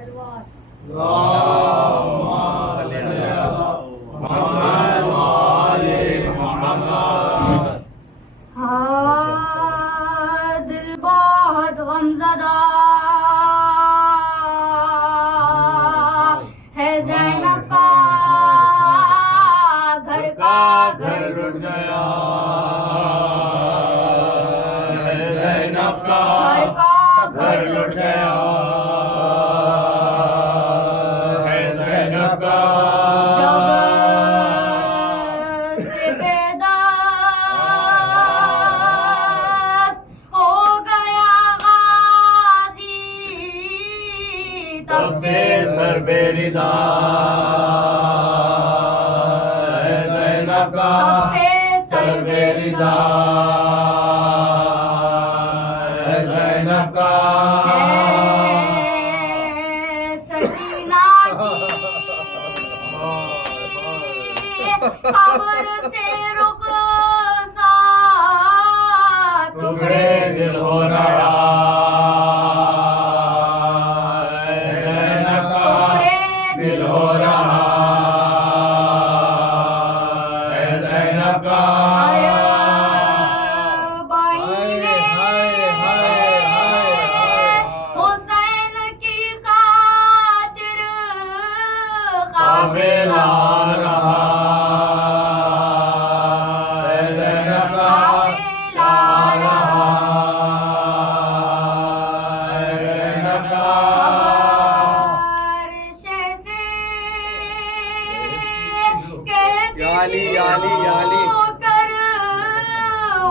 دل بہت غمزدہ ہے، زینب کا گھر لٹ گیا، زینب کا گھر لٹ گیا، زینب کا زینب کا سر بیریدا، زینب کا سکینہ کی قبر سے رخسار ٹکڑے دل ہو رہا، دل ہو رہا، زینب کا حسین کی خاطر قافلہ رہا، زینب کا قافلہ رہا، زینب کا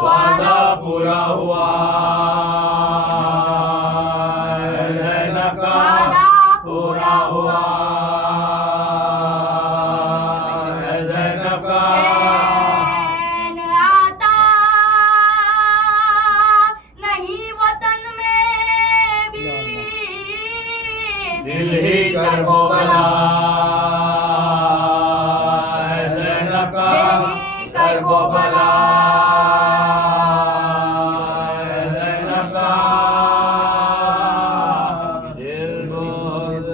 وعدہ پورا ہوا، زینب کا وعدہ پورا ہوا، زینب کا چین آتا نہیں وطن میں بھی، دل ہی کربلا، کربلا، زینب کا دل بہت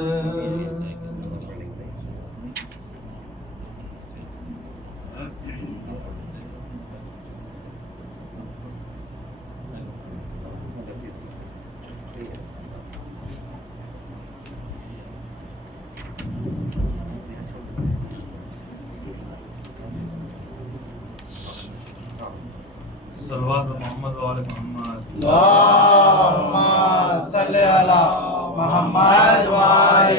صلوات محمد وآل محمد، اللہم صلی علی محمد وآل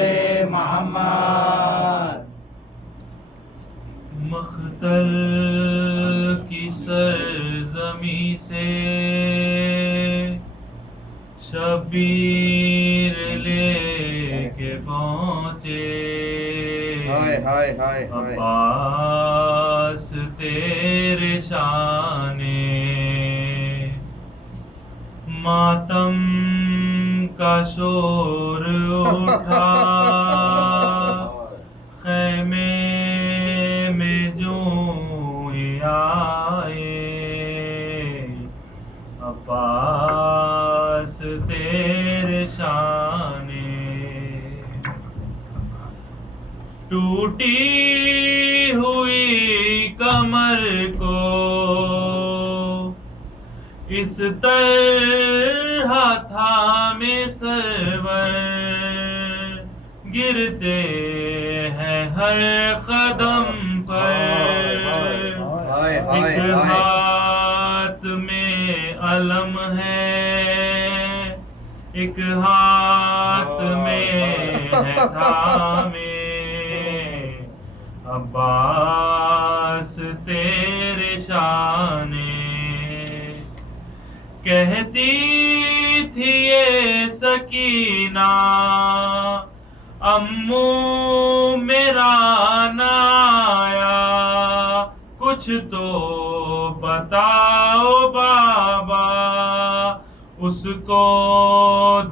محمد۔ مختل کی سرزمین سے شبیر لے کے پہنچے، عباس تیرے شان ماتم کا شور اٹھا، خیمے میں جو ہی آئے، عباس تیرے شان ٹوٹی ہوئی کمر کو اس طرح تھامے سرور، گرتے ہیں ہر قدم پر، ایک ہاتھ میں علم ہے، ایک ہاتھ میں ہے تھامے، عباس تیرے شان کہتی تھی یہ سکینہ، امو میرا نہ آیا، کچھ تو بتاؤ بابا، اس کو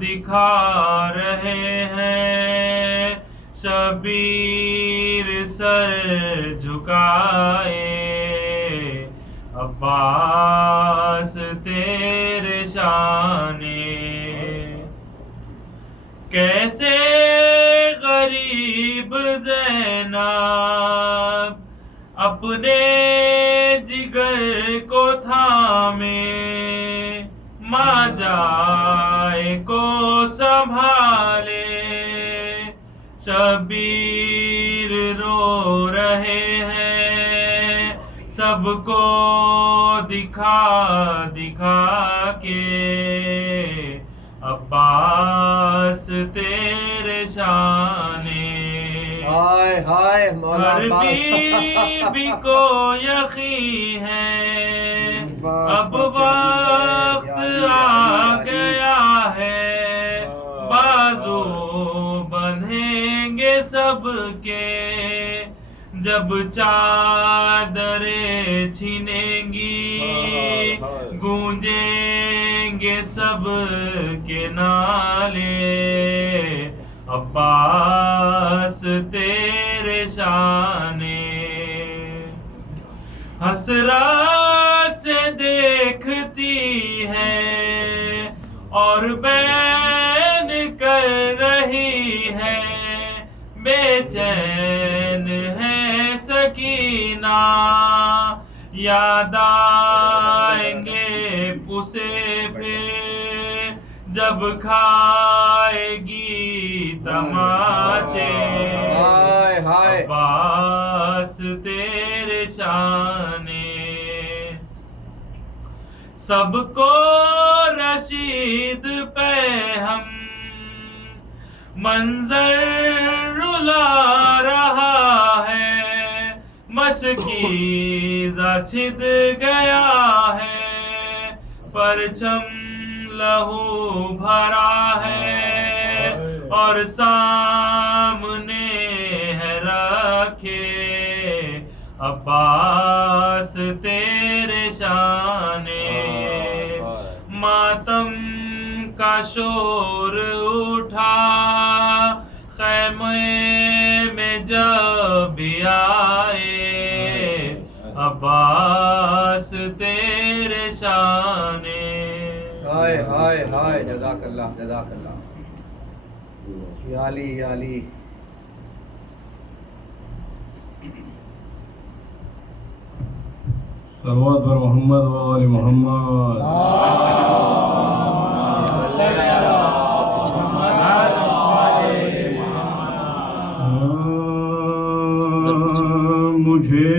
دکھا رہے ہیں شبیر سر جھکائے، عباس تیرے شان کیسے अपने जिगर को थामे माँ जाए को संभाले शबीर रो रहे हैं सबको दिखा दिखा के अब्बास तेरे शाने हाय हाय मौला हर अब्बास। बीबी को यकीन है बस अब बच्चे वक्त या आ अली, गया है बाजू बंधेंगे सबके जब चादरें छीनेंगी गूंजेंगे सब के नाले अब्बास तेरे शाने हसरत से देखती है और बैन कर रही है बेचैन है सकीना याद आएंगे उसे फिर जब खाएगी तमाचे हाय हाय अब्बास तेरे शाने सबको रशीद पे हम मंजर रुला रहा है मशकीज़ा छिद गया है परचम लहू भरा है और सामने है रखे अब्बास तेरे शाने मातम का शोर उठा खैमे में जब भी आए अब्बास तेरे शाने हाय हाय हाय जज़ाकल्लाह जज़ाकल्लाह या अली या अली सलवात पर मोहम्मद व आले मोहम्मद मुझे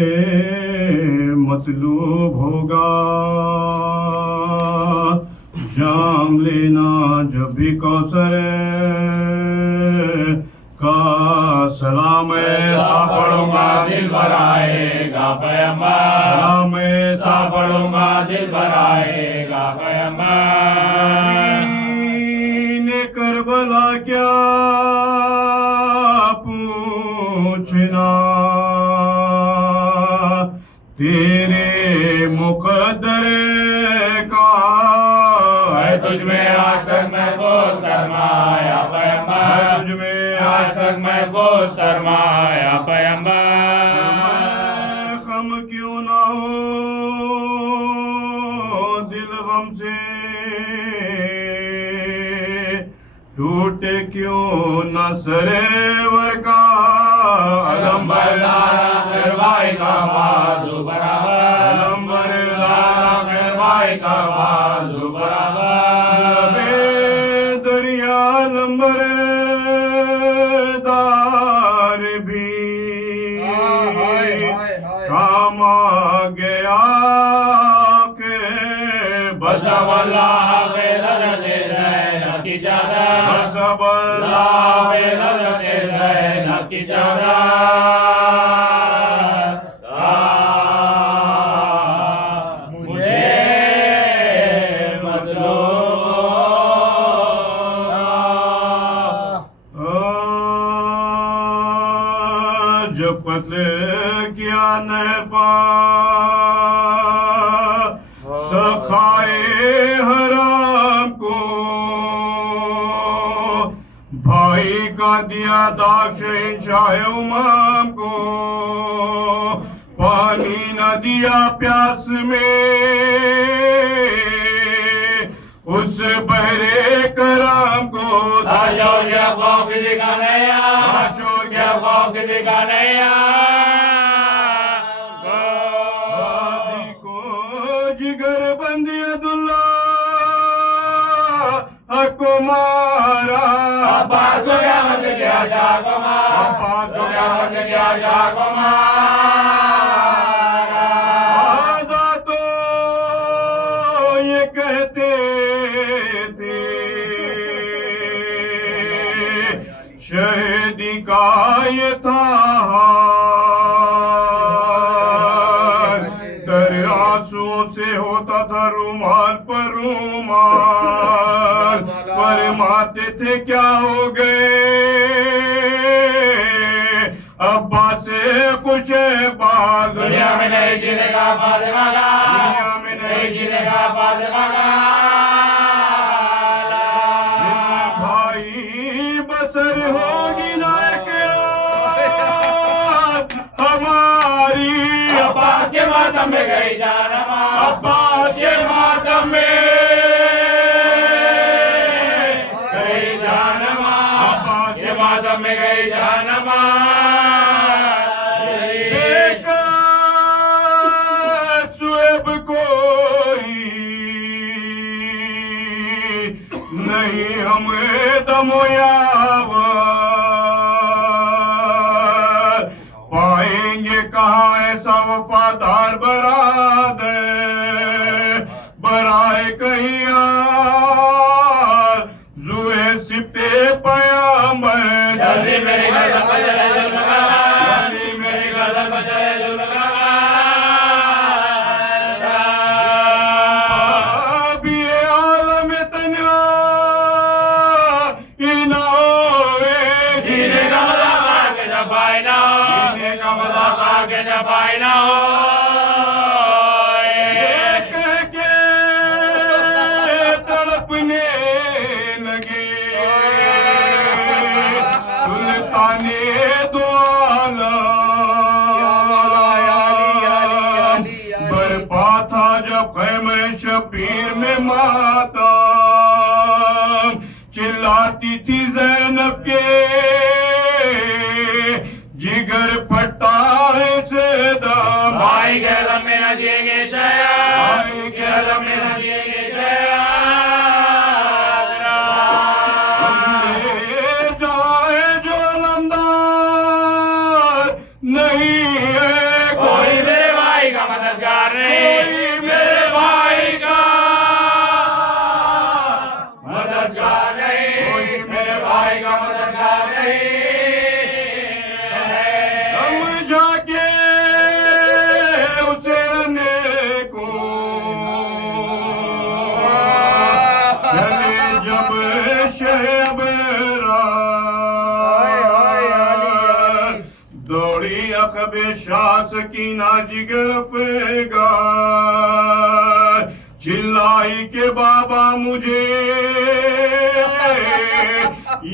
मतलूब होगा जाम लेना जब भी कौसर का सलाम ऐसा पढ़ूंगा दिल भर आएगा पैगंबर सलाम ऐसा पढ़ूंगा दिल भर आएगा पैगंबर ने करबला क्या पूछना तेरे मुकद्दर का है तुझ में आज तक महफूज सरमाया पैगंबर तुझ में आज तक महफूज सरमाया पैगंबर गम क्यों ना हो दिल गम से टूटे क्यों न सरेवर का अलंबरदारा फिर भाई का बाजू बराबर अलंबरदारा फिर भाई का बाजू बराबर दरिया लंबरदार भी काम आ गया के बसवल्ला की चादर बसवल्लाह की चादर मुझे जब कत्ल किया नहर पार सखाए हराम को भाई का दिया दाश शाह उमाम को पानी न दिया प्यास में उस बहरे कराम को दाशो क्या खौफ किसी का नहीं दाशो क्या खौफ किसी का नहीं को मारा, अब्बास को क़यामत किया शाह को मारा, अब्बास को क़यामत किया शाह को मारा। आधा तो ये कहते थे शहीदी का ये था हाल, तर आंसुओं से होता था रुमाल पर रुमाल, फरमाते थे क्या हो गए अब्बा से कुछ बात, दुनिया में नहीं जीने का फातिमा का, दुनिया में नहीं जीने का फातिमा का। भाई बसर होगी ना क़यामत हमारी, अब्बास के मातम में गई जान हमारी, अब्बास के मातम में गई जान हमारी, अब्बास के मातम में गई जान हमारी। बेकार सुएब कोई नहीं हमें दमो यावर, पाएंगे कहाँ ऐसा वफादार बरादर, बराए कहीं यार जुए सिपते पयामर, जल्दी मेरी गर्दन पर चले जुल्म का, जल्दी मेरी गर्दन पर चले जुल्म का। अब ये आलम तन्हा इना होवे, जीने का मजा आके जब पाए ना हो, जीने का मजा आके जब पाए ना हो। देख के तड़पने लगे सुल्ताने दो आलम, बरपा था जब खैमे शबीर में मातम, चिल्लाती थी ज़ैनब के जिगर फटता है से दम, भाई के आलम में न जिएंगे शायद, भाई के आलम में न जिएंगे शायद। जाए जो लमदार नहीं है कोई मेरे भाई का मददगार नहीं, मेरे भाई का मददगार नहीं, कोई मेरे भाई का मददगार नहीं। हम जाके उसे रहने को चले जब शहबरा, दौड़ी अखबे शाह सकीना जिगर फिगार, चिल्लाई के बाबा मुझे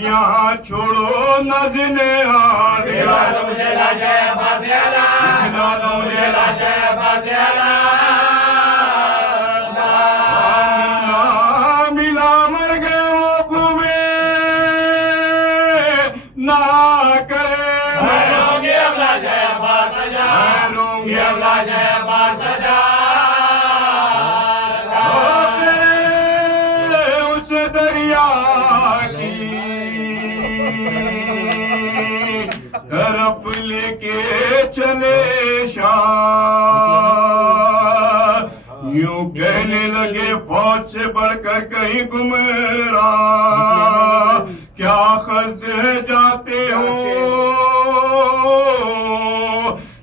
यहाँ छोड़ो नजने हाथ, दिला दो मुझे लाशे अब्बास आला, दिला दो मुझे लाशे अब्बास आला। ना मिला मर गए वो कुबेर, ना करे मैं रोंगे अब लाशे अब्बास न जा, मैं रोंगे अब लाशे अब्बास न जा। ओ तेरे उस दरिया की तरफ लेके चले शाह, यूं कहने लगे फौज से बढ़कर कहीं गुमराह, क्या खर्च है जाते हो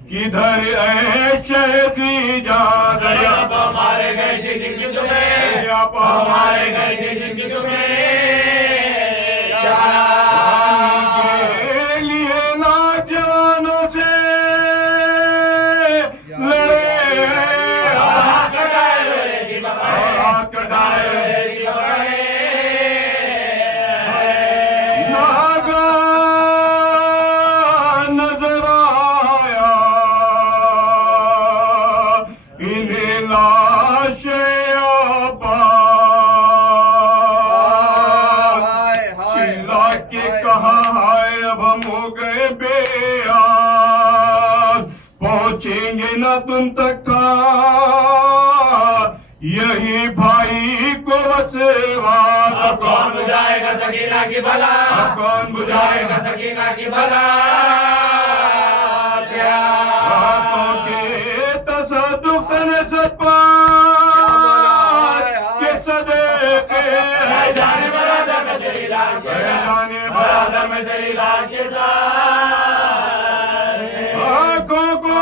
किधर ऐ शहदी जा, दरिया पर मारे गए थे जिंदगी तुम्हें, दरिया पर मारे गए थे जिंदगी तुम्हें। पानी के लिए नौजवानों से लड़े हाथ कटाए हुए जी और बकरे, हाथ कटाए हुए जी बकरे। नागा नजर आया इन्हें लाशें चिल्ला के कहा हाय अब हम हो गए बेयाद, पहुंचेंगे ना तुम तक था यही भाई को वसवास अब कौन बुझाएगा सकीना की भला, अब कौन बुझाएगा सकीना की भला आंखों के तसद्दुक़ ने सदपा के सदके है जाने बरादर में तेरी लाश के है साथ, जाने बरादर में तेरी लाश के साथ आंखों को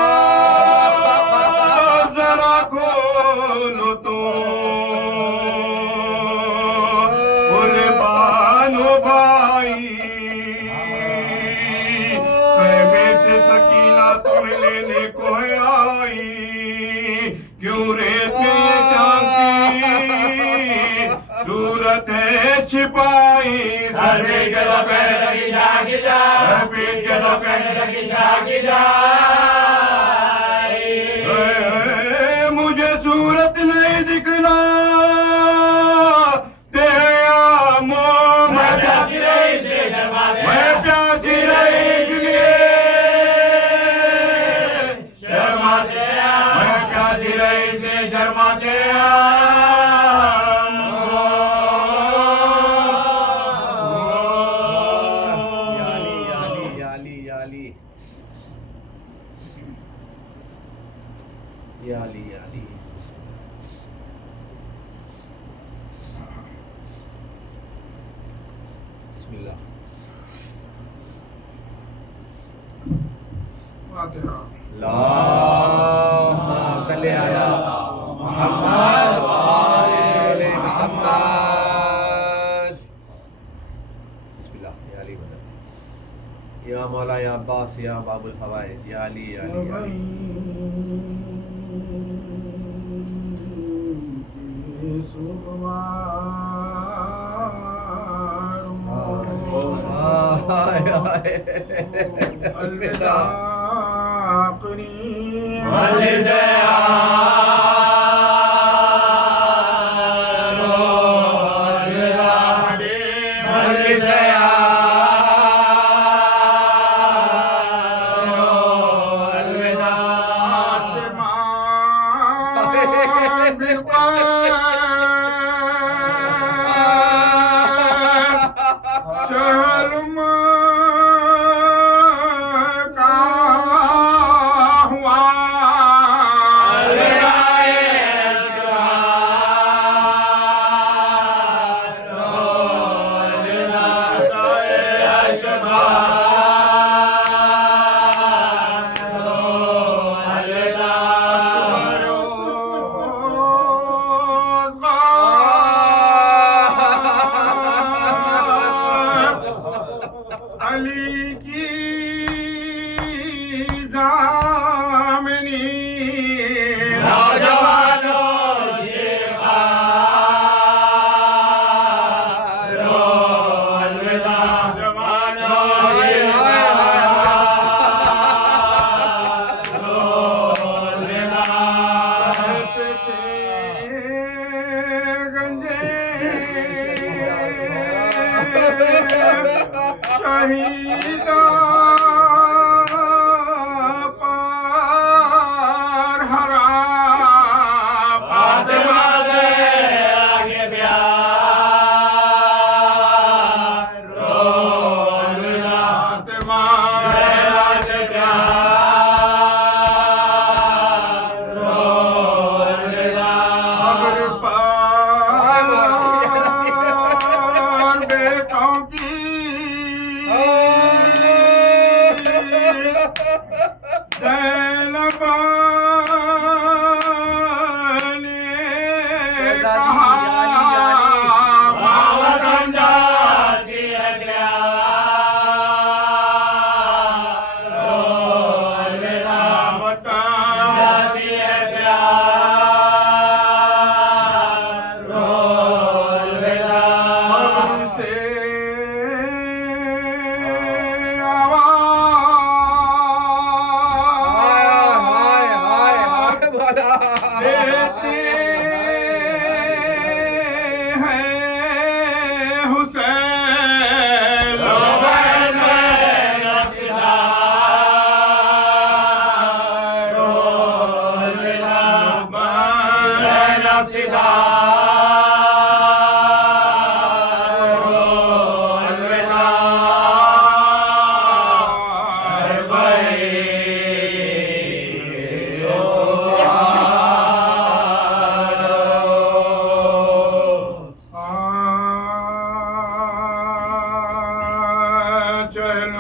जरा खोलो तो बोले बानो भाई खैमे से सकीना तुम लेने को है आई क्यों रेत में ये चांदी सूरत है छिपाई सर पीट के तो कहने लगी शाह की जा, सर पीट के तो कहने लगी शाह की जा मुझे सूरत नहीं दिखना तेरा मोह मैं प्यासी रही इसलिए शर्मा दे, मैं प्यासी रही इसलिए शर्माते मैं प्यासी रही इसलिए शर्माते याली बिस्मिल्लाह अल्लाहुम्मा सल्ली अला मुहम्मद व आले मुहम्मद बिस्मिल्लाह या अली मदद या मौला या अब्बास या बाबुल हवाइज या अली या अली या अली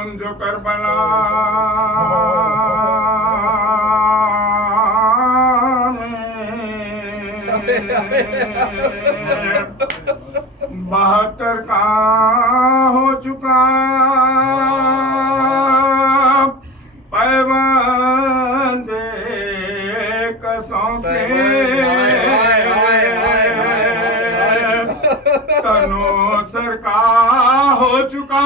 سمجھو کربلا میں 72 کا ہو چکا پیوند قسم کے تنو سر کا ہو چکا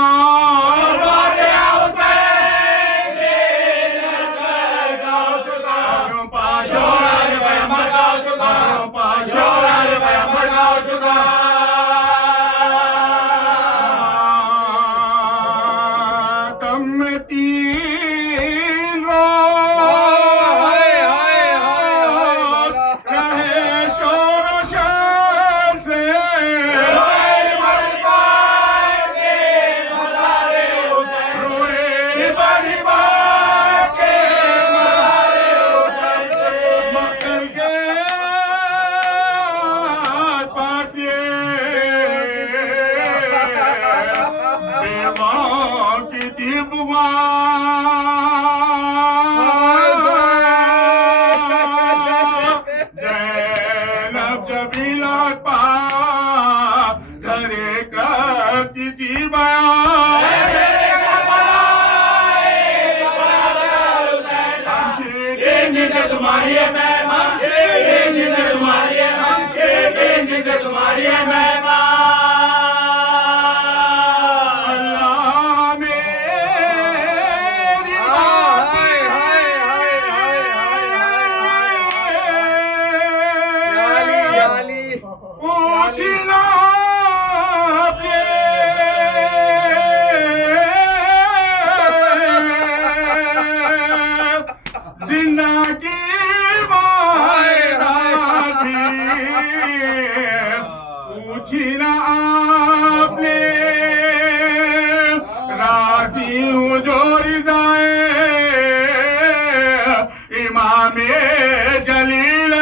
زینب جبیلات پا گھرے کرتی تھی بیان تمہاری پوچھنا آپ نے راضی ہوں جو رضائے امام جلیل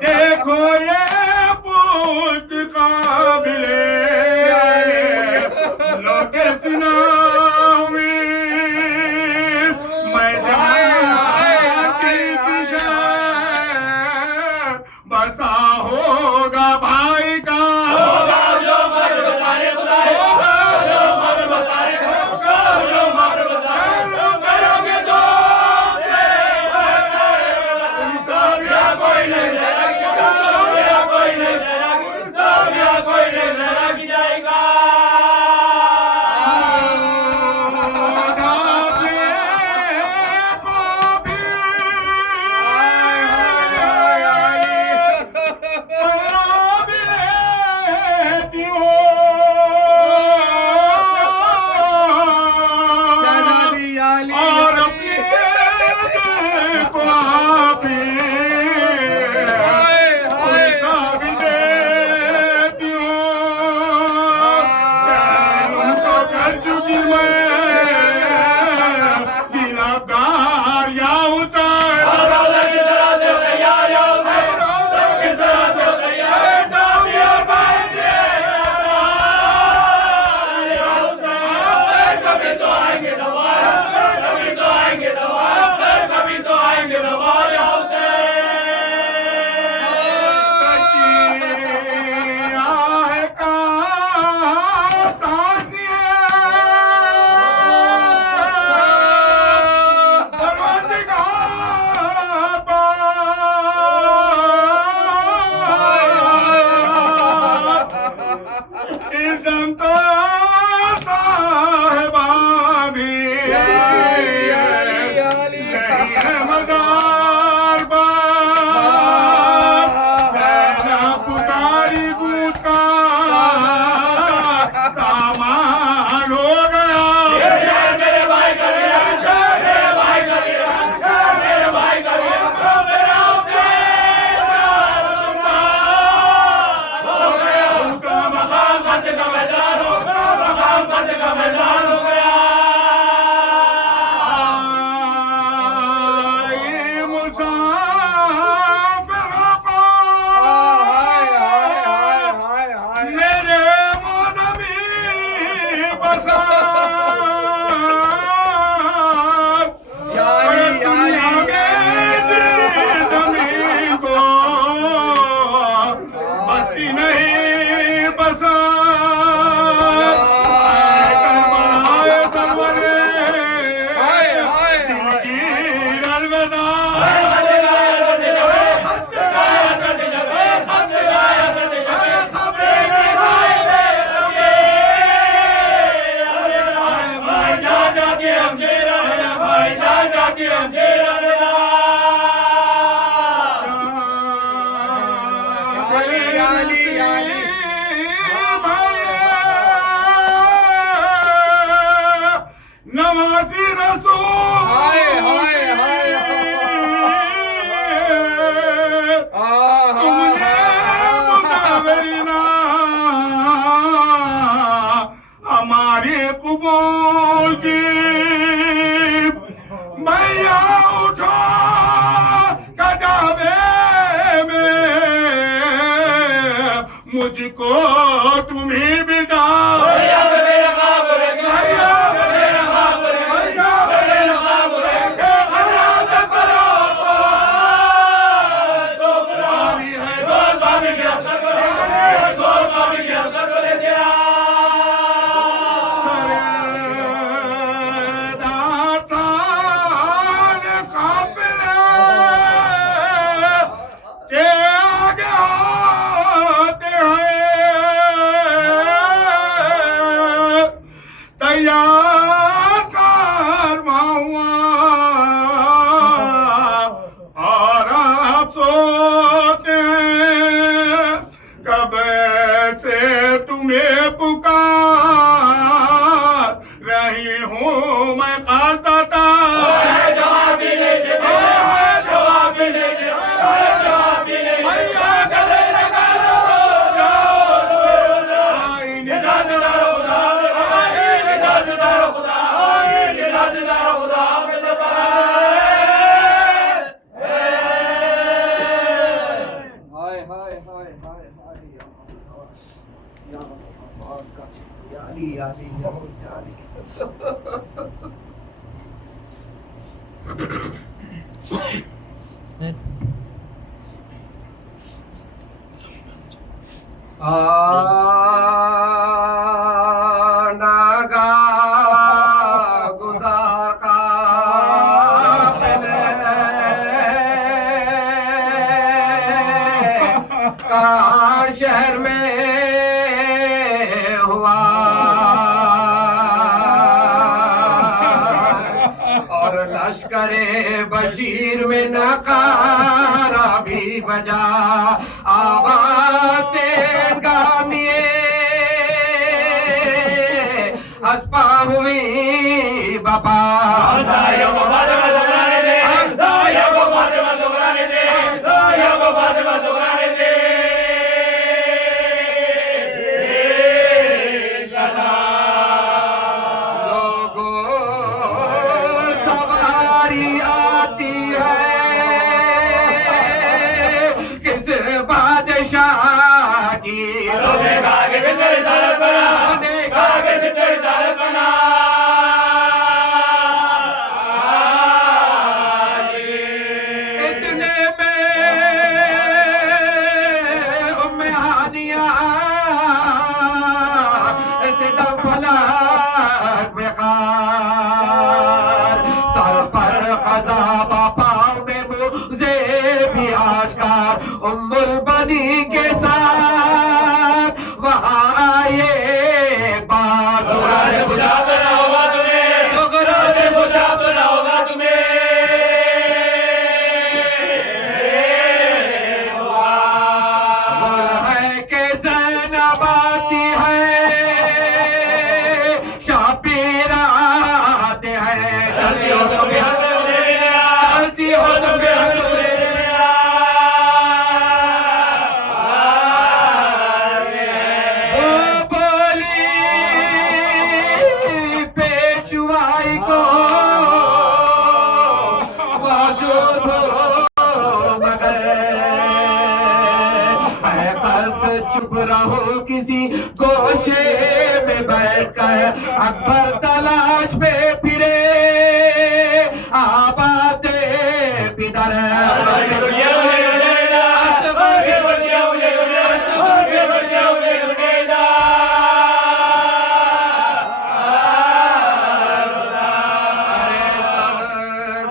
دیکھو یہ پوت قابل لوگ سناؤں میں جاتی کشا بسا ہوگا بھائی کا کوئی نہیں को तुम्ही बिटा भैया मेरा काबुल भैया मेरा काबुल भैया मेरा काबुल के खराब करो सोपलानी है दो बाबी के असर को ले दो बाबी के असर को ले तेरा तुम्हें पुकार रही हूँ मैं खाता था जवाब भी नहीं देते जवाब भी नहीं देते जवाब भी नहीं भैया गले लगा दो निदासदार खुदा निदासदार खुदा निदासदार खुदा पे हाय हाय हाय हाय हाय या अब्बास का या अली या अली या अली नागा गुजार का शहर में हुआ और लश्करे बशीर में नकारा भी बजा आवाज तेज गामिए अस्पा हुई बाबा साया को फातिमा सुगराने दे साया को फातिमा सुगराने दे साया को फातिमा सुगराने दे सदा लोगों सवारी आती है किस बादशाह की सोने कागज तेरे साल बना कागज तेरे साल बना इतने में उम्मे हानिया ऐसे दम फलक बेकार सर पर कज़ा पाँव में मुझे भी आश्कार उम्मुल बनी के साथ वहाँ आए बात सुगराने बुझा बना होगा तुम्हें सुगराने बुझा बना होगा तुम्हें है के ज़ैनब आती है शाबीर आते हैं जल्दी हो तो बिहार में उन्हें जल्दी हो तो बिहार में वो बोली पेशवाई को मौजूद हो मगर है कल्ब चुप रहो किसी गोशे में बैठकर अकबर तलाश में फिरे आबाद पिदर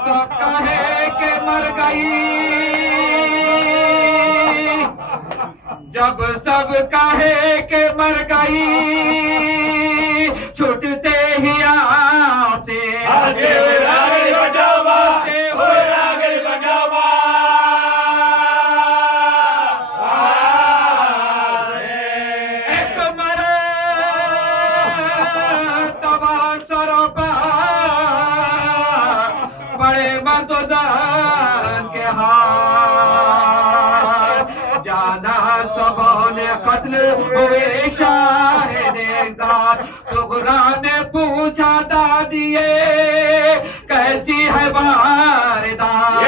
सब कहे के मर गई जब सब कहे के मर गई छूटते ही आपसे एक मरतबा सरोपा बड़े मर्दोजान के हाथ जाना सबों ने कत्ल हुए शाह नेज़ार सुगरा ने पूछा दादिए कैसी है वारदात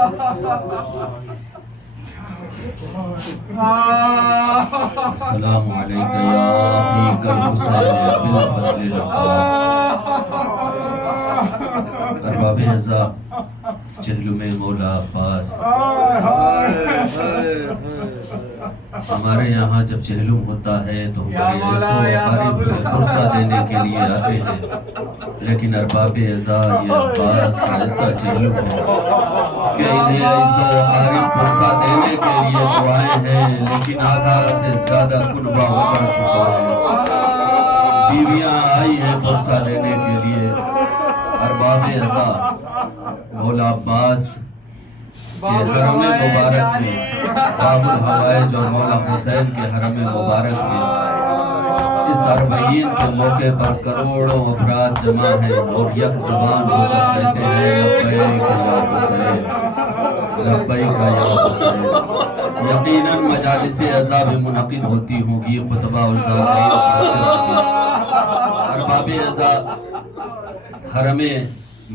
السلام علیکم یا اخی الحسین بالفضل العباس ارباب اعزا چہلم مولا عباس ہمارے یہاں جب چہلم ہوتا ہے تو ہم بڑے عیسو غریب پرسہ دینے کے لیے آتے ہیں، لیکن ارباب اعزا یہ عباس کا ایسا چہلم ہے کہ انہیں عیسو غریب پرسہ دینے کے لیے تو آئے ہیں، لیکن آدھا سے زیادہ کنبہ ہو جا چکا ہے۔ بیویاں آئی ہیں پرسہ دینے کے لیے۔ ارباب اعزا مولا عباس کے حرم مبارک میں، باب الحوائج اور مولا حسین کے حرم مبارک میں اس اربعین کے موقع پر کروڑوں افراد جمع ہیں اور یک زبان ہو کر کہتے ہیں لبیک یا حسین، لبیک یا حسین۔ یقیناً مجالس عزا بھی منعقد ہوتی ہوں گی، خطبہ و سالین ارباب عزا حرم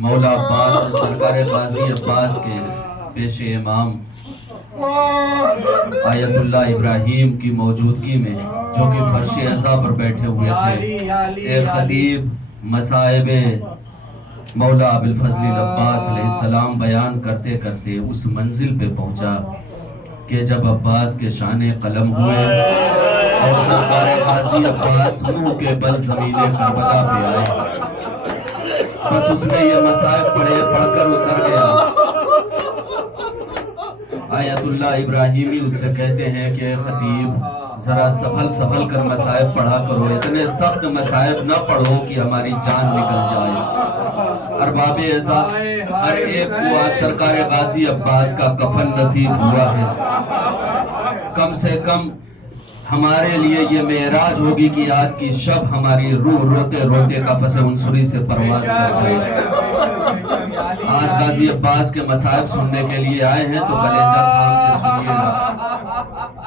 مولا عباس اور سرکار غازی عباس کے پیش امام آیت اللہ ابراہیم کی موجودگی میں، جو کہ فرش عزا پر بیٹھے ہوئے تھے، ایک خطیب مصائب مولا ابوالفضل العباس علیہ السلام بیان کرتے کرتے اس منزل پہ پہنچا کہ جب عباس کے شان قلم ہوئے اور سرکار غازی عباس منہ کے بل زمین کربلا پہ آئے، بس اس نے یہ مصائب پڑھ کر اتر گیا۔ آیت اللہ ابراہیمی اس سے کہتے ہیں کہ خطیب ذرا سنبھل کر مصائب پڑھا کرو، اتنے سخت مصائب نہ پڑھو کہ ہماری جان نکل جائے۔ ارباب اعزا ہر ایک کو آج سرکار غازی عباس کا کفن نصیب ہوا ہے۔ کم سے کم ہمارے لیے یہ معراج ہوگی کہ آج کی شب ہماری روح روتے روتے قفس عنصری سے پرواز کر جائے۔ آج غازی عباس کے مصائب سننے کے لیے آئے ہیں تو کلیجہ تھام کے سنیے گا۔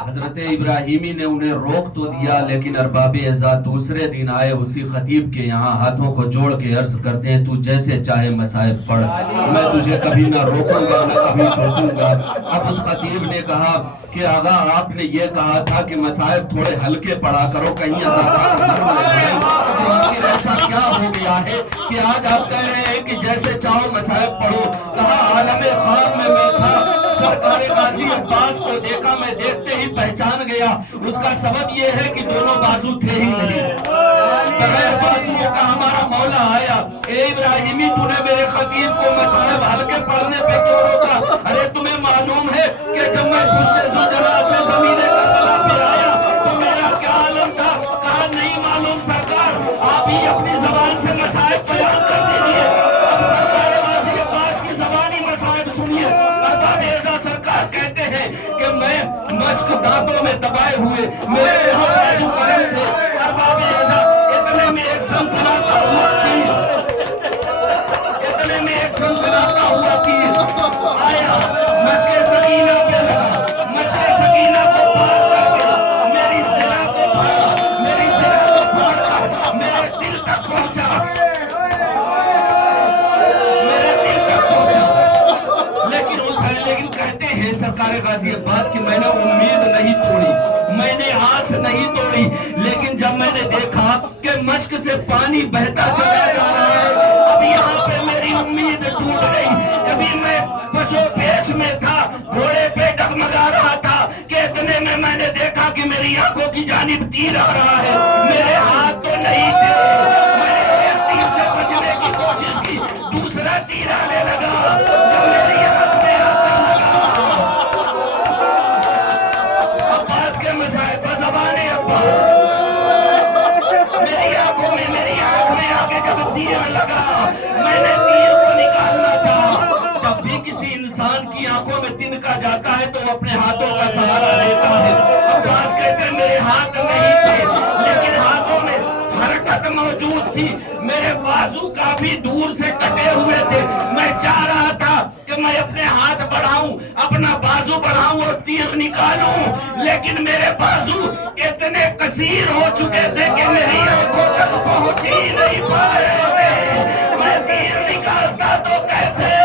حضرت ابراہیمی نے انہیں روک تو دیا، لیکن ارباب اعزا دوسرے دن آئے اسی خطیب کے یہاں، ہاتھوں کو جوڑ کے عرض کرتے ہیں تو جیسے چاہے مصائب پڑھ، میں تجھے کبھی نہ روکوں گا نہ کبھی ٹوکوں گا۔ اب اس خطیب نے کہا کہ آغا آپ نے یہ کہا تھا کہ مصائب تھوڑے ہلکے پڑھا کرو، کہیں آخر ایسا کیا ہو گیا ہے کہ آج آپ کہہ رہے ہیں کہ جیسے چاہو مصائب پڑھو؟ کہا عالم خواب میں میں تھا، سرکار غازی عباس کو دیکھا، میں دیکھتے ہی پہچان گیا۔ اس کا سبب یہ ہے کہ دونوں بازو تھے ہی نہیں، بغیر بازوؤں کا ہمارا مولا آیا۔ اے ابراہیمی تو نے میرے خطیب کو مصائب ہلکے پڑھنے پہ کیوں روکا؟ ارے تمہیں معلوم ہے کہ جب میں پشت زلزلہ سے زمین کربلا پہ آیا تو میرا کیا عالم تھا؟ کہا نہیں معلوم سرکار، آپ ہی اپنی زبان سے مصائب بیان کر دیجئے۔ اب سرکار غازی عباس کی زبانی مصائب سنیے۔ ارباب اعزا سرکار کہتے ہیں کہ میں مشک دانتوں میں دبائے ہوئے، میرے یہاں بازو قلم تھے۔ ارباب اعزا اتنے میں ایک سنسناتا ہوا تیر، اتنے میں ایک سنسناتا ہوا تیر آیا، مشک سکینہ پہ لگا، مشک سکینہ کو پار کر کے میری زرہ کو پھاڑا، میری زرہ کو پھاڑ کر میرے دل تک پہنچا، میرے دل تک پہنچا۔ لیکن کہتے ہیں سرکار غازی عباس کہ میں نے امید نہیں توڑی، میں نے آس نہیں توڑی، لیکن جب میں نے دیکھا کہ مشک سے پانی بہتا چلا جا رہا ہے، اب یہاں پہ میری امید ٹوٹ گئی۔ ابھی میں پشو پیش میں تھا، گھوڑے پہ ڈگمگا رہا تھا کہ اتنے میں میں نے دیکھا کہ میری آنکھوں کی جانب تیر آ رہا ہے، میرے ہاتھ تو نہیں تھے، میں نے ایک تیر سے بچنے کی کوشش کی، دوسرا تیر آنے لگا، جب میری ہاتھ میں آ کر لگا عباس کے مصائب بزبان عباس، میری آنکھوں میں، میری آنکھ میں آگے جب تیر لگا، میں نے تیر کو نکالنا چاہا۔ جب بھی کسی انسان کی آنکھوں میں تنکا جاتا ہے تو وہ اپنے ہاتھوں کا سہارا لیتا ہے۔ عباس کہتے ہیں میرے ہاتھ نہیں تھے، لیکن ہاتھوں میں حرکت موجود تھی، میرے بازو کافی دور سے کٹے ہوئے تھے۔ میں چاہ رہا تھا کہ میں اپنے ہاتھ بڑھاؤں، اپنا بازو بڑھاؤں اور تیر نکالوں، لیکن میرے بازو اتنے قصیر ہو چکے تھے کہ میری آنکھوں تک پہنچ ہی نہیں پا رہے تھے۔ میں تیر نکالتا تو کیسے؟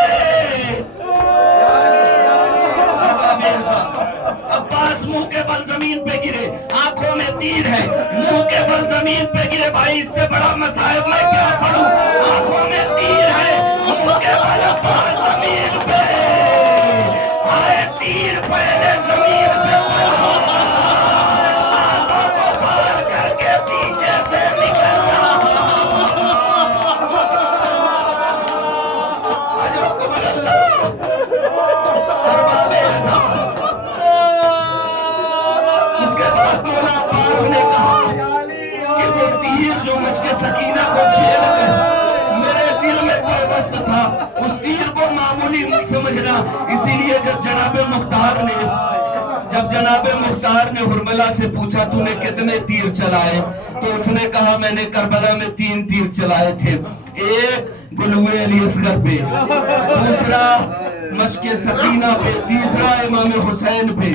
تیر ہے، منہ کے بل زمین پہ گرے بھائی، اس سے بڑا مصائب میں کیا پڑھوں؟ آنکھوں میں تیر ہے، منہ کے بل عباس زمین پہ آئے، تیر پہلے زمین پہ پڑا، آنکھوں کو پار کر کے پیچھے سے نکل رہا۔ اجرکم اللہ۔ ارباب اعظم۔ اس کے بعد مولا عباس نے کہا کہ وہ تیر جو مشک سکینہ کو چھیڑ کر میرے دل میں پیوست تھا، اس تیر کو معمولی مت سمجھنا۔ اسی لیے جب جناب مختار نے حرملہ سے پوچھا تو نے کتنے تیر چلائے، تو اس نے کہا میں نے کربلا میں 3 تیر چلائے تھے، ایک گلوے علی اصغر پہ، دوسرا مشک سکینہ پہ، تیسرا امام حسین پہ۔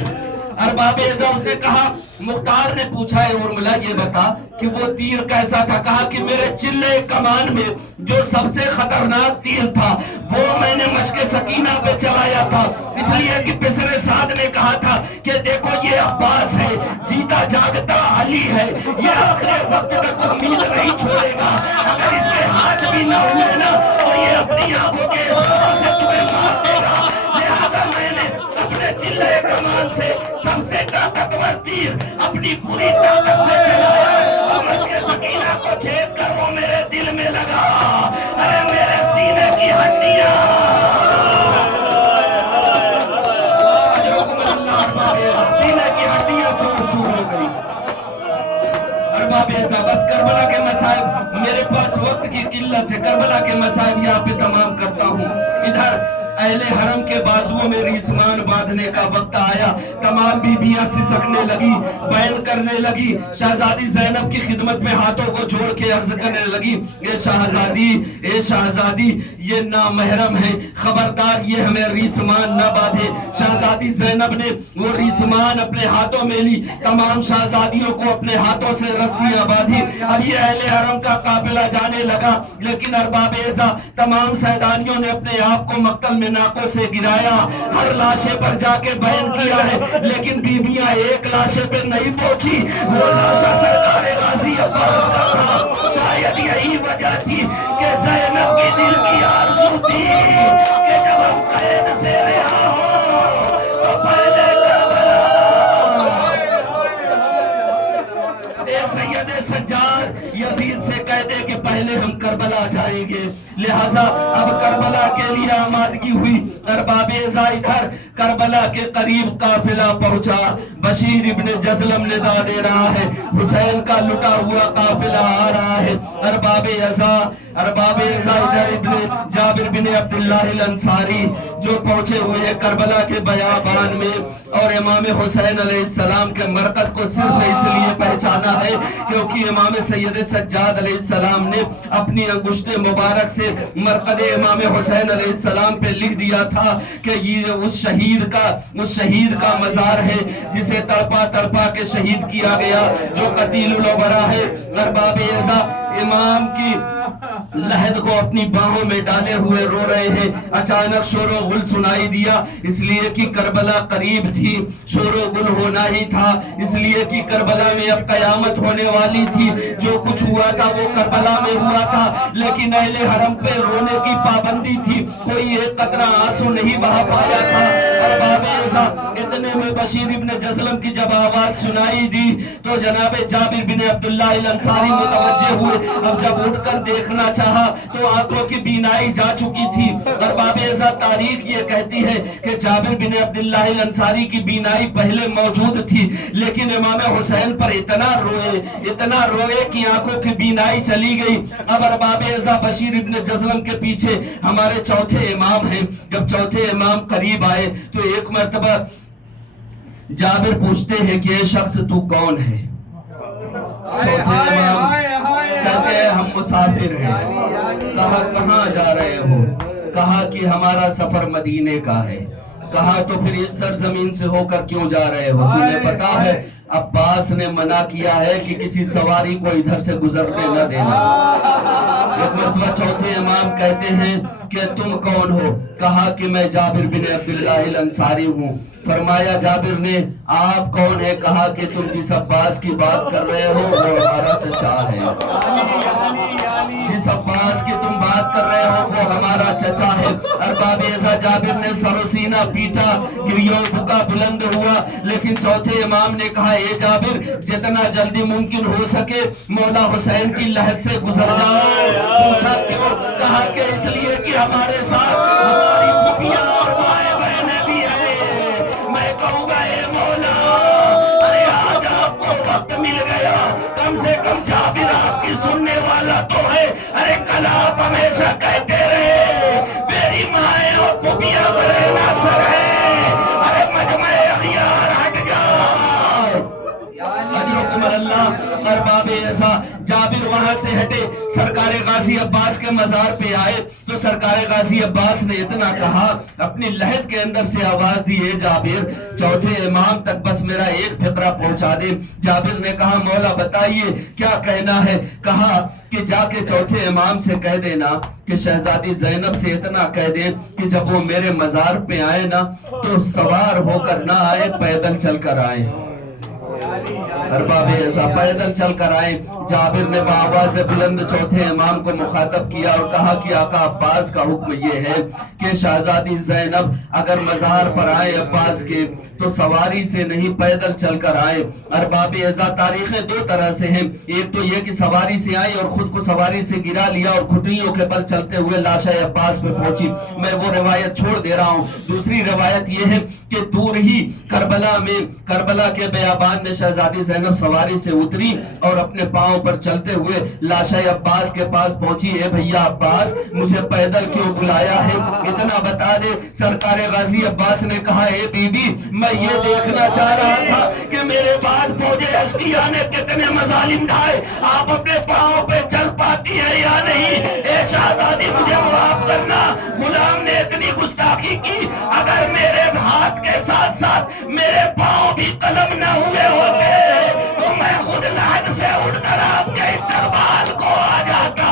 ارباب اعظم نے کہا، مختار نے پوچھا ہے حرملہ یہ بتا کہ وہ تیر کیسا تھا؟ کہا کہ میرے چلے کمان میں جو سب سے خطرناک تیر تھا وہ میں نے مشک سکینہ پہ چلایا تھا، اس لیے کہ بسر سعد نے کہا تھا کہ دیکھو یہ عباس ہے، جیتا جاگتا علی ہے، یہ آخر وقت تک امید نہیں چھوڑے گا، اگر اس کے ہاتھ بھی نہ ہوئے نا تو یہ اپنی آنکھوں کے اشاروں سے تمہیں مار دے گا۔ لہذا میں نے اپنے چلے کمان سے سب سے طاقتور تیر اپنی پوری طاقت سے چلایا اور مشک سکینہ کو چھید کر وہ میرے دل میں لگا، ارے میرے سینے کی ہڈیاں۔ سینے کی ہڈیاں چور چور ہو گئی۔ ارباب اعظم، بس کربلا کے مصائب، میرے پاس وقت کی قلت ہے، کربلا کے مصائب یہاں پہ تمام کرتا ہوں۔ ادھر اہل حرم کے بازوؤں میں ریسمان باندھنے کا وقت آیا، تمام بیویاں سسکنے لگی، بیان کرنے لگی، شہزادی زینب کی خدمت میں ہاتھوں کو جوڑ کے عرض کرنے لگی، اے شہزادی یہ نامحرم ہے، خبردار یہ ہمیں ریسمان نہ باندھے۔ شہزادی زینب نے وہ ریسمان اپنے ہاتھوں میں لی، تمام شہزادیوں کو اپنے ہاتھوں سے رسیاں باندھی۔ اب یہ اہل حرم کا قافلہ جانے لگا، لیکن ارباب اعظم تمام سیدانیوں نے اپنے آپ کو مقتل میں ناکوں سے گرایا، ہر لاشے پر جا کے بیان کیا ہے، لیکن بیویاں ایک لاشے پر نہیں پہنچی، وہ لاشا سرکار غازی عباس کا تھا۔ شاید یہی وجہ تھی کہ زینب کی دل کی آرزو تھی کہ جب ہم قید سے رہا ہو تو پہلے کربلا۔ اے سید سجاد، یزید سے کہہ دے کہ پہلے ہم کربلا جائیں گے، لہٰذا اب کربلا کے لیے آمادگی ہوئی۔ ارباب اعظم ادھر کربلا کے قریب قافلہ پہنچا، بشیر ابن جزلم ندا دے رہا ہے، حسین کا لٹا ہوا قافلہ آ رہا ہے۔ ارباب اعظم ادھر ابن جابر بن عبداللہ الانصاری جو پہنچے ہوئے ہیں کربلا کے بیابان میں، اور امام حسین علیہ السلام کے مرقد کو صرف اس لیے پہچانا ہے کیونکہ امام سید سجاد علیہ السلام نے اپنی انگشت مبارک سے مرقد امام حسین علیہ السلام پہ لکھ دیا تھا کہ یہ اس شہید کا مزار ہے جسے تڑپا کے شہید کیا گیا، جو قتیل الوبرا ہے۔ ارباب اعظم امام کی لحد کو اپنی باہوں میں ڈالے ہوئے رو رہے ہیں، اچانک شور و غل سنائی دیا، اس لیے کہ کربلا قریب تھی، شور و غل ہونا ہی تھا، اس لیے کہ کربلا میں اب قیامت ہونے والی تھی، جو کچھ ہوا تھا وہ کربلا میں ہوا تھا، لیکن اہل حرم پہ رونے کی پابندی تھی، کوئی ایک قطرہ آنسو نہیں بہا پایا تھا۔ ارباب اعظم اتنے میں بشیر ابن جزلم کی جب آواز سنائی دی تو جناب جابر بن عبداللہ الانصاری متوجہ ہوئے، اب جب اٹھ کر دیکھنا چاہا تو آنکھوں کی بینائی جا چکی تھی۔ ارباب اعظم تاریخ یہ کہتی ہے کہ جابر بن عبداللہ الانصاری کی بینائی پہلے موجود تھی، لیکن امام حسین پر اتنا روئے کہ آنکھوں کی بینائی چلی گئی۔ اب ارباب اعظم بشیر ابن جزلم کے پیچھے ہمارے چوتھے امام ہیں، جب چوتھے امام قریب آئے تو ایک مرتبہ جابر پوچھتے ہیں کہ اے شخص تو کون ہے؟ چوتھے امام کہتے ہیں ہم مسافر ہیں۔ کہا کہاں جا رہے ہو؟ کہا کہ ہمارا سفر مدینے کا ہے۔ کہا تو پھر اس سرزمین سے ہو کر کیوں جا رہے ہو؟ تمہیں پتا ہے عباس نے منع کیا ہے کہ کسی سواری کو ادھر سے گزرنے نہ دینا۔ ایک مرتبہ چوتھے امام कहते हैं कि तुम कौन हो? कहा कि मैं जाबिर बिन अब्दुल्लाह अल-अंसारी हूँ। फरमाया जाबिर ने आप कौन है? कहा कि तुम जिस अब्बास की बात कर रहे हो वो हमारा चचा है। जिस अब्बास की तुम बात कर रहे हो वो हमारा चचा है। अरबाब ऐसा जाबिर ने सरोसीना पीटा, गिरियो बुका बुलंद हुआ, लेकिन चौथे इमाम ने कहा ए जाबिर जितना जल्दी मुमकिन हो सके मौला हुसैन की लहद से गुजर जाओ। पूछा क्यों? कहा कि इसलिए कि हमारे साथ हमारी फुफिया और माए बहनें भी है। मैं कहूँगा ए मौला, अरे आज आपको वक्त मिल गया, कम से कम जाबिर आपकी सुनने वाला तो है। अरे कल आप हमेशा कहते रहे मेरी माए और फुफिया बड़े नासर है। अरे मजमे अगियार हट जाओ। अजरुकुम अल्लाह। अरबाब ऐसा जाबिर वहां से हटे, सरकार गाजी अब्बास के मजार पे आए तो सरकार गाजी अब्बास ने इतना कहा, अपनी लहद के अंदर से आवाज दी है जाबिर चौथे इमाम तक बस मेरा एक फिक्रा पहुंचा दे। जाबिर ने कहा मौला बताइए क्या कहना है? कहा कि जाके चौथे इमाम से कह देना कि शहजादी ज़ैनब से इतना कह दे कि जब वो मेरे मजार पे आए ना तो सवार होकर ना आए, पैदल चल कर आए। अरबाब ऐसा पैदल चल कर आए। जाबिर ने आवाज बुलंद चौथे इमाम को मुखातब किया और कहा कि आका अब्बास का हुक्म ये है कि शहजादी ज़ैनब अगर मजार पर आए अब्बास के तो सवारी से नहीं पैदल चल कर आए। अरबाब ऐसा तारीखें दो तरह से हैं, एक तो ये कि सवारी से आई और खुद को सवारी से गिरा लिया और घुटनियों के बल चलते हुए लाशा अब्बास पे पहुंची, मैं वो रिवायत छोड़ दे रहा हूँ। दूसरी रिवायत ये है कि दूर ही करबला में करबला के बेयाबान में शहजादी ज़ैनब सवारी से उतरी और अपने पांव पर चलते हुए लाशा अब्बास के पास पहुंची। ए भैया अब्बास मुझे पैदल क्यों बुलाया है? इतना बता दे। सरकार गाजी अब्बास ने कहा ए बीबी मैं ये देखना चाह रहा था कि मेरे बाद फौजे अश्किया ने कितने मजालिम ढाए, आप अपने पांव पे चल पाती है या नहीं? ए शहजादी मुझे माफ करना, गुलाम ने इतनी गुस्ताखी की, अगर मेरे हाथ के साथ साथ मेरे पांव भी कलम न हुए होते तो मैं खुद लाद से उठकर आपके दरबार को आ जाता।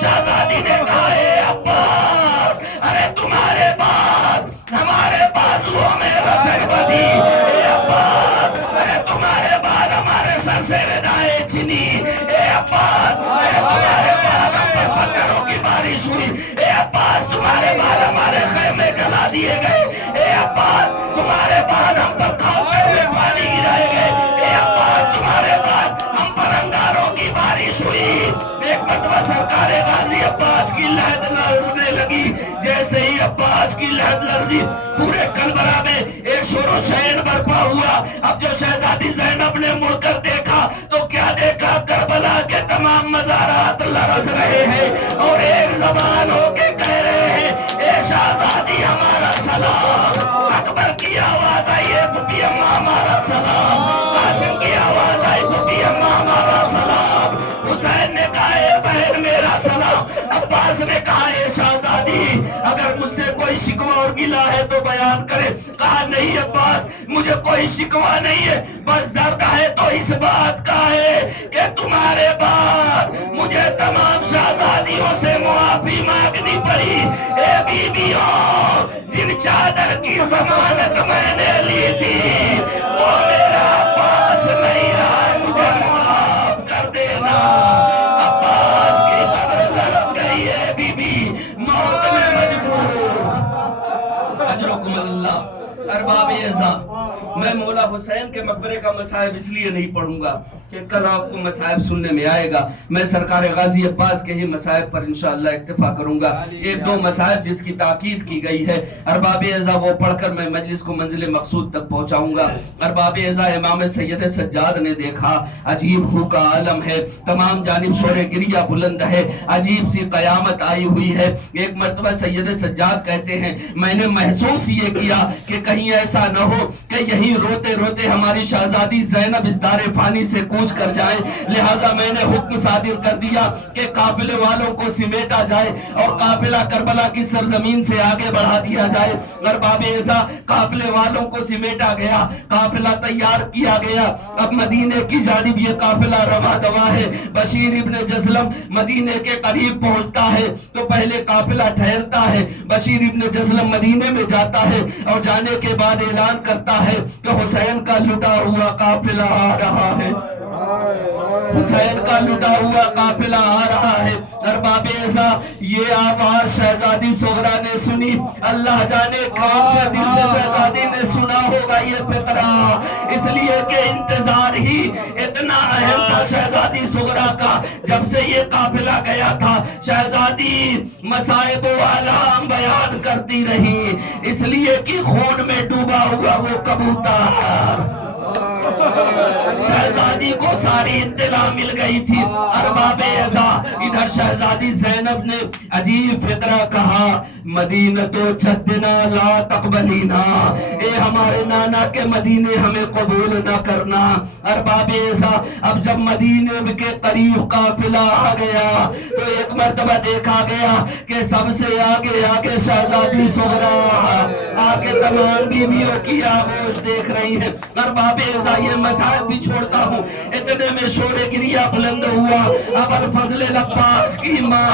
शहजादी ने कहा ए अब्बास अरे तुम्हारे बाद हमारे बाजुओं में रसद बदी। ए अब्बास अरे तुम्हारे बाद हमारे सर से रिदाएं छिनी। ए अब्बास अरे तुम्हारे बाद हम पर पत्थरों की बारिश हुई। ए अब्बास तुम्हारे बाद हमारे खैमे जला दिए गए। ए अब्बास तुम्हारे बाद हम पर खाते हुए पानी गिराए गए। ए अब्बास तुम्हारे बाद हम पर अंगारों की बारिश हुई। एक मरतबा सरकार गाजी अब्बास की लहद लरजने लगी। जैसे ही अब्बास की लहद लर्जी पूरे कलबरा में एक शोरो शैन बरपा हुआ। अब जो शहजादी ज़ैनब ने मुड़कर देखा तो क्या देखा? करबला के तमाम मज़ारात लरज रहे हैं और एक ज़बान होके कह रहे हैं ए शहजादी हमारा सलाम। अकबर की आवाज आई है फुफी अम्मा हमारा सलाम। कासिम की आवाज आई फुफी अम्मा हमारा सलाम। हुसैन ने कहा ए बहन मेरा सलाम। अब्बास ने कहा ए शहजादी अगर मुझसे कोई शिकवा और गिला है तो बयान करे। कहा नहीं अब्बास मुझे कोई शिकवा नहीं है, बस दर्द है तो इस बात का है कि तुम्हारे बाद मुझे तमाम शहजादियों से मुआफी मांगनी पड़ी। ए बीबियों जिन चादर की जमानत मैंने ली थी वो मेरा अब्बास नहीं रहा, मुझे माफ कर देना। अब्बास की कब्र लरज़ गई है बीबी, मौत में मजबूर। अजरुकुम अल्लाह। अरबाब ऐसा मैं मौला हुसैन के मकबरे का मसाइब इसलिए नहीं पढ़ूंगा कि कल आपको मसाइब सुनने में आएगा। मैं सरकार गाजी अब्बास के ही मसाइब पर इंशाअल्लाह इक्तिफा करूंगा। एक दो मसाइब जिसकी ताकीद की गई है अरबाब ऐसा वो पढ़कर मैं मजलिस को मंजिल मकसूद तक पहुंचाऊंगा। अरबाब ऐसा इमाम सैयद सज्जाद ने देखा अजीब खू का आलम है, तमाम जानिब शोर गिरिया बुलंद है, अजीब सी कयामत आई हुई है। एक मरतबा सैयद सज्जाद कहते हैं मैंने महसूस ये किया कि कहीं ऐसा न हो कि यही रोते रोते हमारी शहजादी ज़ैनब इस दारे फानी से पूछ कर जाएं, लिहाजा मैंने हुक्म सादिर कर दिया कि काफिले वालों को सिमेटा जाए और काफिला करबला की सरजमीन से आगे बढ़ा दिया जाए। अरबाब ऐसा काफिले वालों को सिमेटा गया, काफिला तैयार किया गया। अब मदीने की जानिब ये काफिला रवा दवा है। बशीर इब्न जज़लम मदीने के करीब पहुंचता है तो पहले काफिला ठहरता है। बशीर इब्न जज़लम मदीने में जाता है और जाने के बाद ऐलान करता है कि हुसैन का लुटा हुआ काफिला आ रहा है, हुसैन का लुटा हुआ काफिला आ रहा है। अरबाब ऐसा ये आवाज शहजादी सुगरा ने सुनी। अल्लाह जाने कौन से दिल से शहजादी ने सुना होगा ये फिक्रा, इसलिए कि इंतजार ही इतना अहम था शहजादी सुगरा का। जब से ये काफिला गया था शहजादी मसाइब वाला बयान करती रही, इसलिए कि खून में डूबा हुआ वो कबूतर। शहजादी को सारी इत्तला मिल गई थी। अरबाब ऐसा इधर शहजादी ज़ैनब ने अजीब फिक्रा कहा, मदीना तो जद्दना ला तकबलीना, ए हमारे नाना के मदीने हमें कबूल न करना। अरबाब ऐसा अब जब मदीने के करीब काफिला आ गया तो एक मर्तबा देखा गया कि सबसे आगे आगे शहजादी सुगरा आगे तमाम बीवियों की आगोश देख रही है। अरबाब ऐसा ये मसाइब भी छोड़ता हूँ, इतने में शोरे गिरिया बुलंद हुआ। अबुल फजल अब्बास की माँ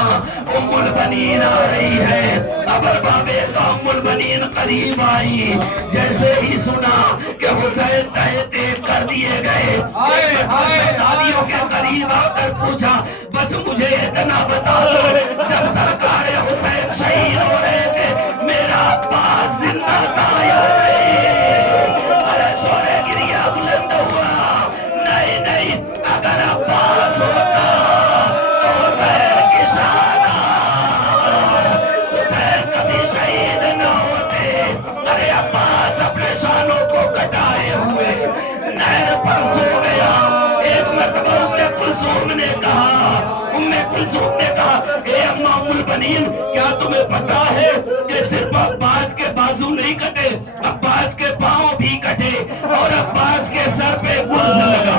उम्मुल बनीन आ रही है। अब अरबाब ऐसा उम्मुल बनीन करीब आई, जैसे ही सुना कि हुसैन तहते कर दिए गए, शहजादियों के करीब आकर पूछा, बस मुझे इतना बता दो, जब सरकार हुसैन शहीद हो रहे थे मेरा अब्बास जिंदा था या नहीं? अरे शोरे गिरिया बुलंद हुआ, नहीं नहीं, अगर अब्बास होता तो हुसैन की शहादत, हुसैन कभी शहीद न होते। अरे अब्बास अपने शानों को कटाए हुए नहर पर सो गया। एक मरतबा उम्मे कुलसूम ने कहा, ए अम्मा उम्मुल बनीन, क्या तुम्हें पता है कि सिर्फ अब्बास के बाजू नहीं कटे, अब्बास के पांव भी कटे और अब्बास के सर पे गुर्ज लगा,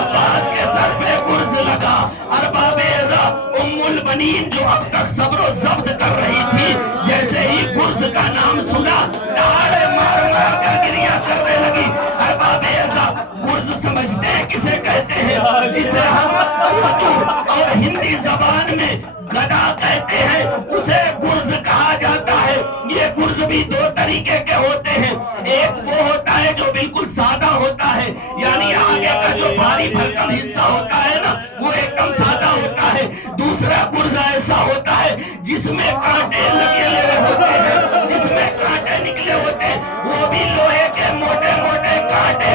अब्बास के सर पे गुर्ज लगा। अरबाब ऐसा उम्मुल बनीन जो अब तक सब्र व ज़ब्त कर रही थी, जैसे ही गुर्ज का नाम सुना दहाड़े मार मार कर गिरिया करने लगी। अरबाब ऐसा गुर्ज समझते हैं किसे कहते हैं? जिसे हम उर्दू और हिंदी जबान में गदा कहते हैं, उसे गुर्ज कहा जाता है। ये गुर्ज भी दो तरीके के होते हैं, एक वो होता है जो बिल्कुल सादा होता है, यानी आगे का जो भारी भरकम हिस्सा होता है ना, वो एकदम सादा होता है। दूसरा गुर्ज ऐसा होता है जिसमें कांटे लगे हुए होते हैं, जिसमें कांटे निकले होते हैं, वो भी लोहे के मोटे मोटे कांटे।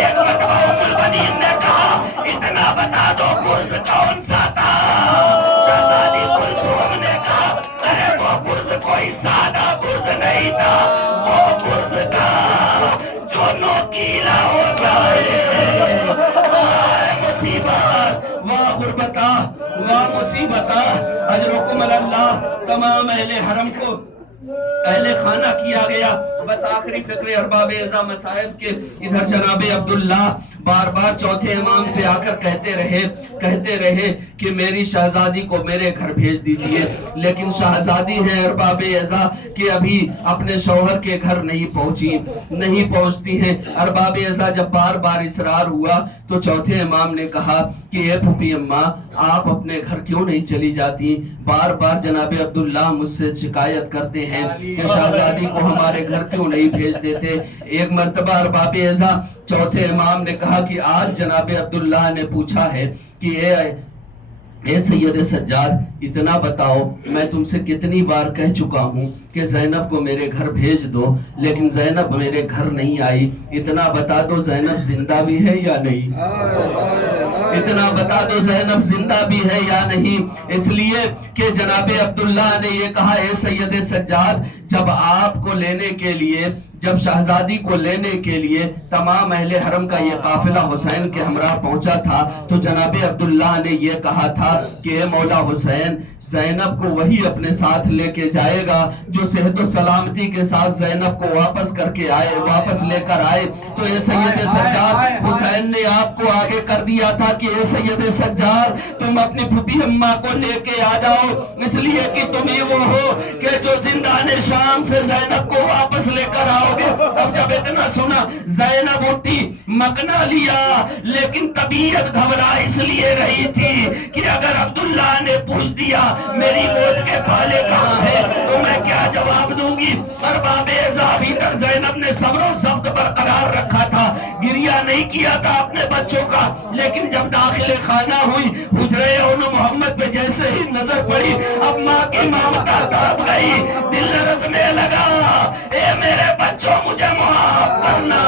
एक मरतबा उम्मुल बनीन ने कहा, इतना बता दो गुर्ज कौन सा था? शहजादी कुलसूम ने कहा, अरे वो गुर्ज कोई सादा गुर्ज नहीं था, वो गुर्ज था जो नोकीला होता है। मुसीबत, वाह गुर्बता, वाह मुसीबता, अजरुकुम अल्लाह। तमाम अहले हरम को अहले खाना किया गया। बस आखिरी फिक्र अरबाब ऐसा मसाइब के। इधर जनाब अब्दुल्ला बार बार चौथे इमाम से आकर कहते रहे कि मेरी शहजादी को मेरे घर भेज दीजिए, लेकिन शहजादी है अरबाब ऐसा कि अभी अपने शौहर के घर नहीं पहुंचती हैं। अरबाब ऐसा जब बार बार इसरार हुआ तो चौथे इमाम ने कहा कि ए फूफी अम्मा, आप अपने घर क्यों नहीं चली जाती? बार बार जनाब अब्दुल्ला मुझसे शिकायत करते हैं कि शहजादी को हमारे घर क्यों नहीं भेज देते। एक मर्तबा अरबाब ऐसा चौथे इमाम ने कहा कि आज जनाब अब्दुल्ला ने पूछा है कि ए सैयद सज्जाद, इतना बताओ, मैं तुमसे कितनी बार कह चुका हूँ कि ज़ैनब को मेरे घर भेज दो, लेकिन ज़ैनब मेरे घर नहीं आई। इतना बता दो ज़ैनब जिंदा भी है या नहीं? इतना बता दो ज़ैनब जिंदा भी है या नहीं? इसलिए कि जनाब अब्दुल्ला ने ये कहा, ए सैयद सज्जाद, जब आपको लेने के लिए جب شہزادی کو لینے کے لیے تمام اہل حرم کا یہ قافلہ حسین کے ہمراہ پہنچا تھا تو جناب عبداللہ نے یہ کہا تھا کہ اے مولا حسین زینب کو وہی اپنے ساتھ لے کے جائے گا جو صحت و سلامتی کے ساتھ زینب کو واپس لے کر آئے. تو اے سید سجاد حسین نے آپ کو آگے کر دیا تھا کہ اے سید سجاد تم اپنی پھوپھی اماں کو لے کے آ جاؤ, اس لیے کہ تم ہی وہ ہو کہ جو زندان شام سے زینب کو واپس لے کر آؤ گے. اب جب اتنا سنا زینب اٹھی, مکنا لیا, لیکن طبیعت گھبرا اس لیے رہی تھی کہ اگر عبداللہ نے پوچھ دیا میری گود کے پالے کہاں ہے تو میں کیا جواب دوں گی. اور بابیزہ ابھی تک زینب نے صبر و ضبط برقرار رکھا تھا, گریہ نہیں کیا تھا اپنے بچوں کا, لیکن جب داخل خانہ ہوئی حجرے اون محمد پہ جیسے ہی نظر پڑی اب ماں کی ممتا تڑپ گئی, دل لرزنے لگا. اے میرے بچوں مجھے معاف کرنا,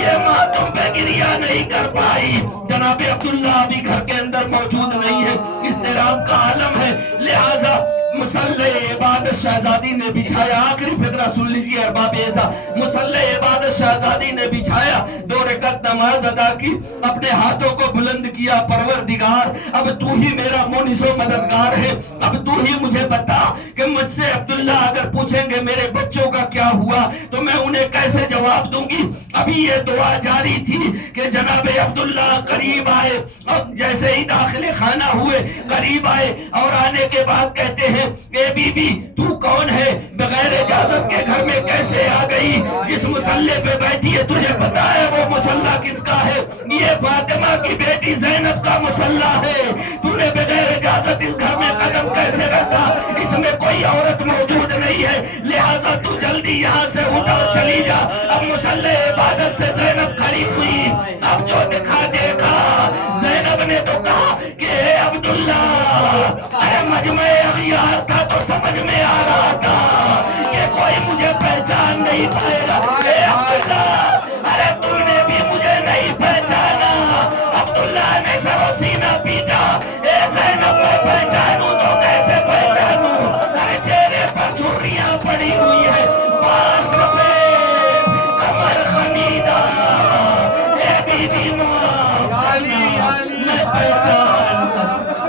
یہ ماں تم پہ گریہ نہیں کر پائی. جناب عبداللہ ابھی گھر کے اندر موجود نہیں ہے, اضطراب کا عالم ہے, لہذا مصلی عبادت شہزادی نے بچھایا. آخری فقرہ سن لیجیے ارباب اعزا. مصلی عبادت شہزادی نے بچھایا, 2 رکعت نماز ادا کی, اپنے ہاتھوں کو بلند کیا. پروردگار اب تو ہی میرا مونس و مددگار ہے, اب تو ہی مجھے بتا کہ مجھ سے عبداللہ اگر پوچھیں گے میرے بچوں کا کیا ہوا تو میں انہیں کیسے جواب دوں گی. ابھی یہ دعا جاری تھی کہ جناب عبداللہ قریب آئے, اور جیسے ہی داخل خانہ ہوئے قریب آئے اور آنے کے بعد کہتے ہیں اے بی بی تو کون ہے, بغیر اجازت کے گھر میں کیسے آ گئی, جس مسلح پہ بیٹھی ہے تجھے پتا ہے وہ مسلح کس کا ہے, یہ فاطمہ کی بیٹی زینب کا مسلح ہے, تو نے بغیر اجازت اس گھر میں قدم کیسے رکھا, اس میں کوئی عورت موجود نہیں ہے, لہٰذا تو جلدی یہاں سے اٹھ اور چلی جا. اب مسلح عبادت سے زینب کھڑی ہوئی, اب جو دیکھا زینب نے تو کہا کہ اے عبداللہ, ارے مجمع اغیار تھا تو سمجھ میں آ رہا تھا کہ کوئی مجھے پہچان نہیں پائے گا. اے عبداللہ, ارے تم نے بھی مجھے نہیں پہچانا. عبداللہ نے سر و سینہ پیٹا, اے زینب میں پہچانوں تو کیسے پہچانوں, ارے چہرے پر چھریاں پڑی ہوئی ہے, بال سفید, کمر خمیدہ, اے بی بی معاف کرنا, میں پہچان نہ سکتا.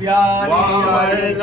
یا علی